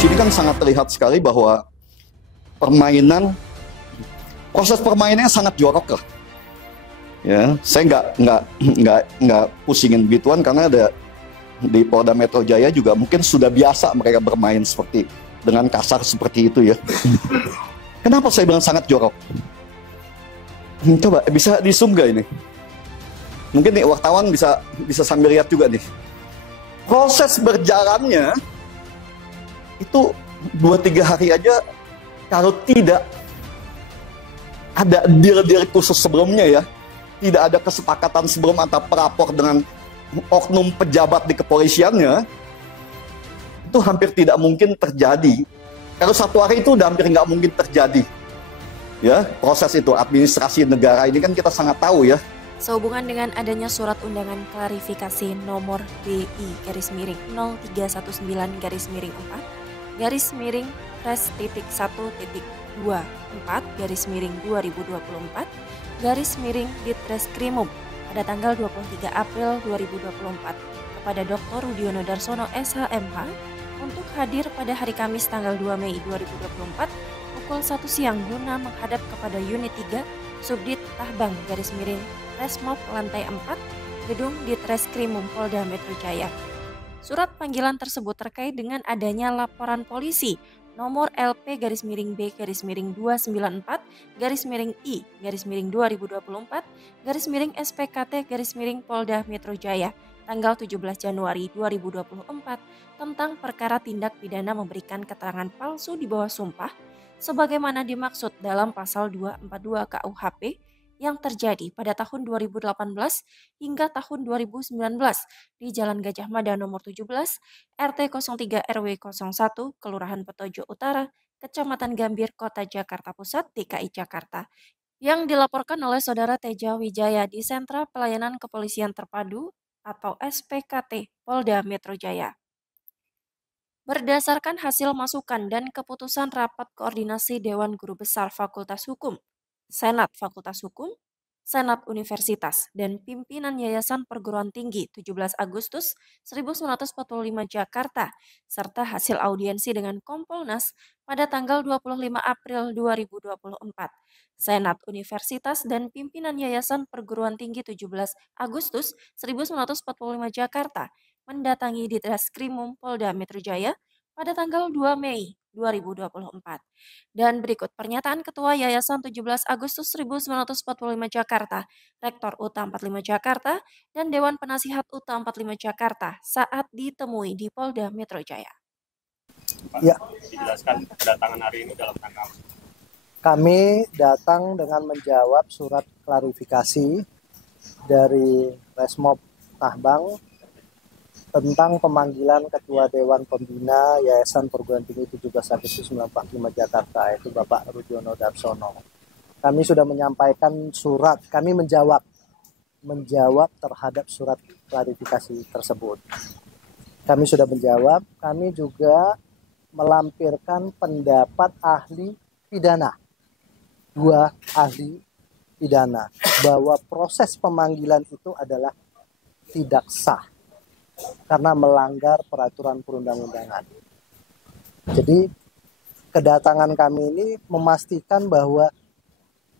sini kan sangat terlihat sekali bahwa proses permainannya sangat jorok lah. Ya, saya nggak pusingin begituan karena ada di Polda Metro Jaya juga mungkin sudah biasa mereka bermain seperti dengan kasar seperti itu ya. Kenapa saya bilang sangat jorok? Coba bisa di zoom gak ini? Mungkin nih wartawan bisa sambil lihat juga nih. Proses berjalannya itu 2-3 hari aja kalau tidak ada deal-deal khusus sebelumnya ya, tidak ada kesepakatan sebelum antara pelapor dengan oknum pejabat di kepolisiannya, itu hampir tidak mungkin terjadi. Kalau 1 hari itu udah hampir nggak mungkin terjadi. Ya, proses itu administrasi negara ini kan kita sangat tahu ya. Sehubungan dengan adanya surat undangan klarifikasi nomor DI-4-1/4/24/2024 pada tanggal 23 April 2024 kepada Dr. Rudiono Darsono SHMH untuk hadir pada hari Kamis tanggal 2 Mei 2024 pukul 1 siang guna menghadap kepada Unit 3 Subdit Tahbang Resmob lantai 4 Gedung Ditreskrimum Polda Metro Jaya. Surat panggilan tersebut terkait dengan adanya laporan polisi nomor LP-294-I-2024-SPKT-Polda Metro Jaya tanggal 17 Januari 2024 tentang perkara tindak pidana memberikan keterangan palsu di bawah sumpah sebagaimana dimaksud dalam pasal 242 KUHP yang terjadi pada tahun 2018 hingga tahun 2019 di Jalan Gajah Mada nomor 17, RT 03 RW 01, Kelurahan Petojo Utara, Kecamatan Gambir, Kota Jakarta Pusat, DKI Jakarta, yang dilaporkan oleh Saudara Teja Wijaya di Sentra Pelayanan Kepolisian Terpadu atau SPKT Polda Metro Jaya. Berdasarkan hasil masukan dan keputusan Rapat Koordinasi Dewan Guru Besar Fakultas Hukum, Senat Fakultas Hukum, Senat Universitas, dan Pimpinan Yayasan Perguruan Tinggi 17 Agustus 1945 Jakarta, serta hasil audiensi dengan Kompolnas pada tanggal 25 April 2024. Senat Universitas dan Pimpinan Yayasan Perguruan Tinggi 17 Agustus 1945 Jakarta mendatangi Ditreskrimum Polda Metro Jaya pada tanggal 2 Mei 2024. Dan berikut pernyataan Ketua Yayasan 17 Agustus 1945 Jakarta, Rektor UTA 45 Jakarta, dan Dewan Penasihat UTA 45 Jakarta saat ditemui di Polda Metro Jaya. Ya. Dijelaskan kedatangan hari ini dalam rangka. Kami datang dengan menjawab surat klarifikasi dari Resmob Tahbang tentang pemanggilan Ketua Dewan Pembina Yayasan Perguruan Tinggi 17 Agustus 1945 Jakarta, yaitu Bapak Rudiono Darsono. Kami sudah menyampaikan surat, kami menjawab terhadap surat klarifikasi tersebut. Kami sudah menjawab, kami juga melampirkan pendapat ahli pidana, 2 ahli pidana, bahwa proses pemanggilan itu adalah tidak sah karena melanggar peraturan perundang-undangan. Jadi kedatangan kami ini memastikan bahwa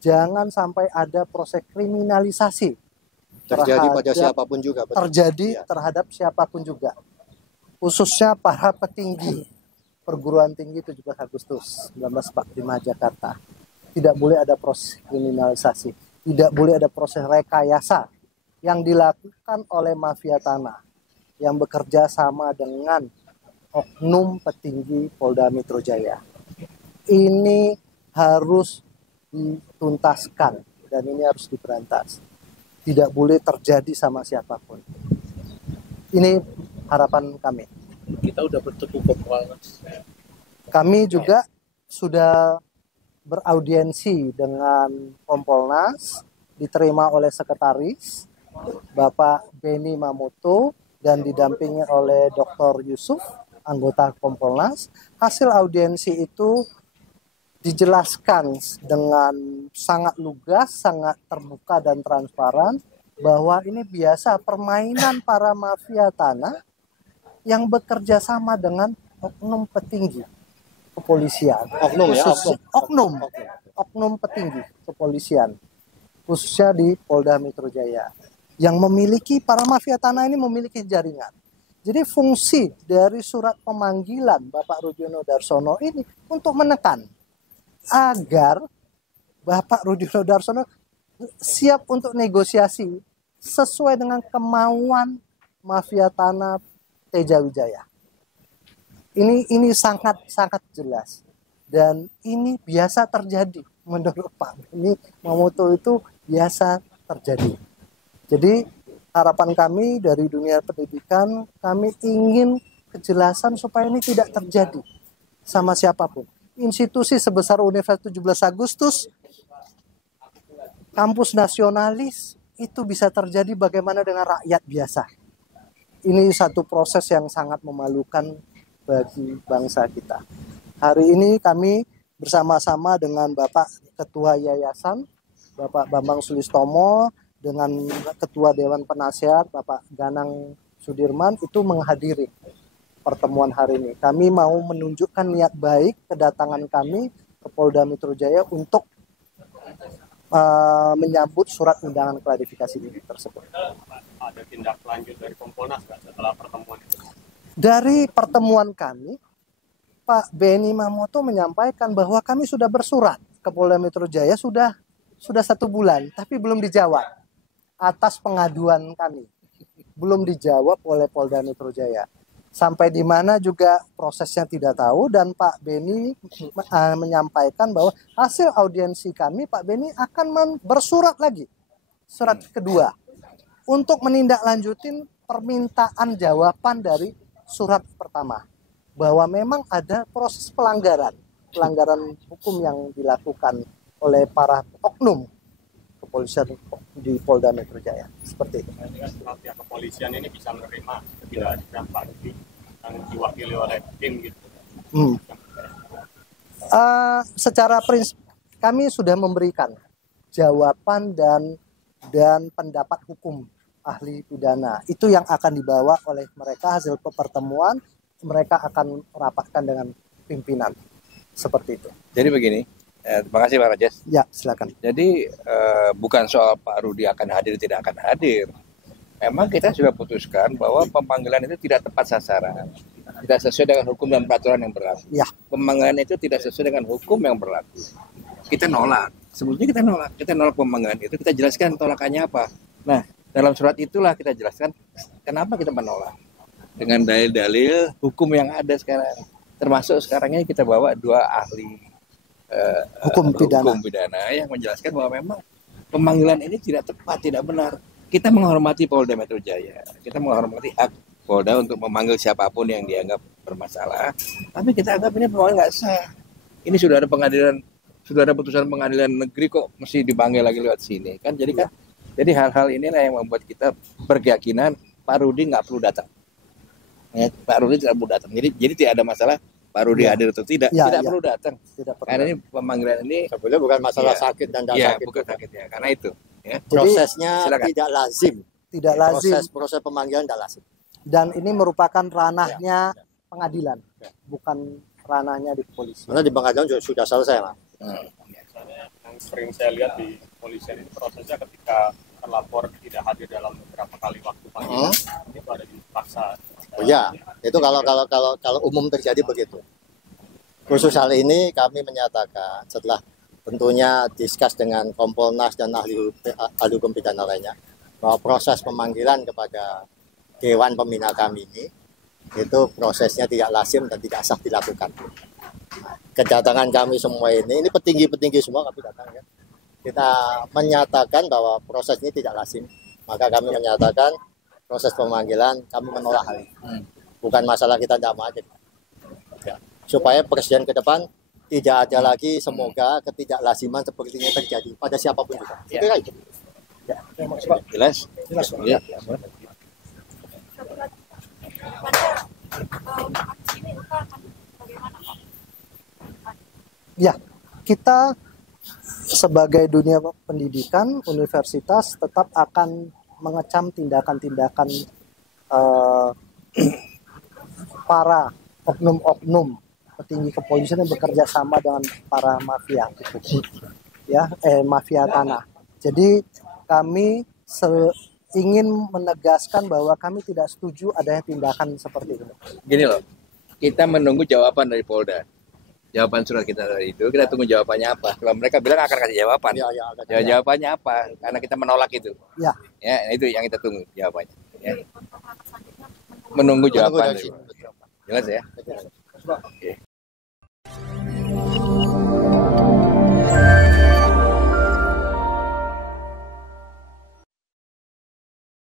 jangan sampai ada proses kriminalisasi terjadi pada siapapun juga. Terhadap siapapun juga, khususnya para petinggi Perguruan Tinggi 17 Agustus 1945 Jakarta. Tidak boleh ada proses kriminalisasi, tidak boleh ada proses rekayasa yang dilakukan oleh mafia tanah yang bekerja sama dengan oknum petinggi Polda Metro Jaya. Ini harus dituntaskan dan ini harus diberantas. Tidak boleh terjadi sama siapapun. Ini harapan kami. Kita udah bertemu Kompolnas. Kami juga sudah beraudiensi dengan Kompolnas, diterima oleh Sekretaris Bapak Beni Mamoto dan didampingi oleh Dr. Yusuf, anggota Kompolnas. Hasil audiensi itu dijelaskan dengan sangat lugas, sangat terbuka dan transparan bahwa ini biasa permainan para mafia tanah yang bekerja sama dengan oknum petinggi kepolisian, Oknum ya, oknum petinggi kepolisian, khususnya di Polda Metro Jaya, yang memiliki para mafia tanah ini memiliki jaringan. Jadi fungsi dari surat pemanggilan Bapak Rudiono Darsono ini untuk menekan agar Bapak Rudiono Darsono siap untuk negosiasi sesuai dengan kemauan mafia tanah Teja Wijaya. Ini sangat jelas dan ini biasa terjadi menurut Pak Beni Mamoto, itu biasa terjadi. Jadi harapan kami dari dunia pendidikan, kami ingin kejelasan supaya ini tidak terjadi sama siapapun. Institusi sebesar Universitas 17 Agustus, kampus nasionalis, itu bisa terjadi bagaimana dengan rakyat biasa. Ini satu proses yang sangat memalukan bagi bangsa kita. Hari ini kami bersama-sama dengan Bapak Ketua Yayasan, Bapak Bambang Sulistomo, dengan Ketua Dewan Penasehat, Bapak Ganang Sudirman, itu menghadiri pertemuan hari ini. Kami mau menunjukkan niat baik kedatangan kami ke Polda Metro Jaya untuk menyambut surat undangan klarifikasi ini tersebut. Ada tindak lanjut dari Kompolnas nggak setelah pertemuan itu? Dari pertemuan kami, Pak Beni Mamoto menyampaikan bahwa kami sudah bersurat ke Polda Metro Jaya sudah 1 bulan, tapi belum dijawab atas pengaduan kami. Belum dijawab oleh Polda Metro Jaya. Sampai di mana juga prosesnya tidak tahu, dan Pak Beni menyampaikan bahwa hasil audiensi kami, Pak Beni akan bersurat lagi, surat kedua, untuk menindaklanjutin permintaan jawaban dari surat pertama, bahwa memang ada proses pelanggaran hukum yang dilakukan oleh para oknum kepolisian di Polda Metro Jaya. Seperti itu. Pihak kepolisian ini bisa menerima ketidakadilan Pak Rudi yang diwakili oleh tim gitu. Secara prinsip kami sudah memberikan jawaban dan pendapat hukum ahli pidana. Itu yang akan dibawa oleh mereka hasil pertemuan, mereka akan rapatkan dengan pimpinan. Seperti itu. Jadi begini, terima kasih Pak Rajes. Ya, silakan. Jadi bukan soal Pak Rudi akan hadir tidak akan hadir. Memang kita sudah putuskan bahwa pemanggilan itu tidak tepat sasaran, tidak sesuai dengan hukum dan peraturan yang berlaku. Ya. Pemanggilan itu tidak sesuai dengan hukum yang berlaku. Kita nolak. Sebelumnya kita nolak pemanggilan itu. Kita jelaskan tolakannya apa. Nah, dalam surat itulah kita jelaskan kenapa kita menolak. Dengan dalil-dalil hukum yang ada sekarang. Termasuk sekarang ini kita bawa 2 ahli hukum pidana yang menjelaskan bahwa memang pemanggilan ini tidak tepat, tidak benar. Kita menghormati Polda Metro Jaya. Kita menghormati hak Polda untuk memanggil siapapun yang dianggap bermasalah. Tapi kita anggap ini pemanggilan nggak sah. Ini sudah ada putusan pengadilan negeri kok mesti dipanggil lagi lewat sini. Kan jadi hal-hal inilah yang membuat kita berkeyakinan Pak Rudi nggak perlu datang. Ya, Pak Rudi tidak perlu datang. Jadi tidak ada masalah Pak Rudi hadir atau tidak. Tidak perlu datang. Karena ini pemanggilan ini sebetulnya bukan masalah sakit dan tidak sakit. Bukan sakit ya. Karena itu. Ya. Prosesnya silakan. tidak lazim. Proses pemanggilan tidak lazim. Dan ini merupakan ranahnya pengadilan, bukan ranahnya di kepolisian. Karena di pengadilan sudah selesai, Mas. Yang sering saya lihat di kepolisian itu prosesnya ketika terlapor tidak hadir dalam beberapa kali waktu panggilan itu ada dipaksa. Oh ya, itu kalau umum terjadi begitu. Khusus hal ini kami menyatakan setelah tentunya diskus dengan Kompolnas dan ahli hukum pidana lainnya bahwa proses pemanggilan kepada Dewan Pembina kami ini itu prosesnya tidak lazim dan tidak sah dilakukan. Kedatangan kami semua ini petinggi-petinggi semua kami datang ya. Kita menyatakan bahwa proses ini tidak lazim, maka kami menyatakan proses pemanggilan kami menolak hal ini. Bukan masalah kita tidak mau hadir. Ya. Supaya presiden ke depan tidak ada lagi semoga ketidaklaziman seperti ini terjadi pada siapapun juga. Ya. Itu. Ya. Jelas. Ya. Ya, kita sebagai dunia pendidikan, universitas tetap akan mengecam tindakan-tindakan para oknum-oknum petinggi kepolisian yang bekerja sama dengan para mafia gitu. Ya, mafia tanah. Jadi kami ingin menegaskan bahwa kami tidak setuju adanya tindakan seperti ini. Gini loh, kita menunggu jawaban dari Polda. Jawaban surat kita dari itu, kita tunggu jawabannya apa. Kalau mereka bilang akan kasih jawaban. Jawabannya apa? Karena kita menolak itu. Ya. Ya, itu yang kita tunggu jawabannya. Ya. Menunggu jawaban. Jelas ya? Oke.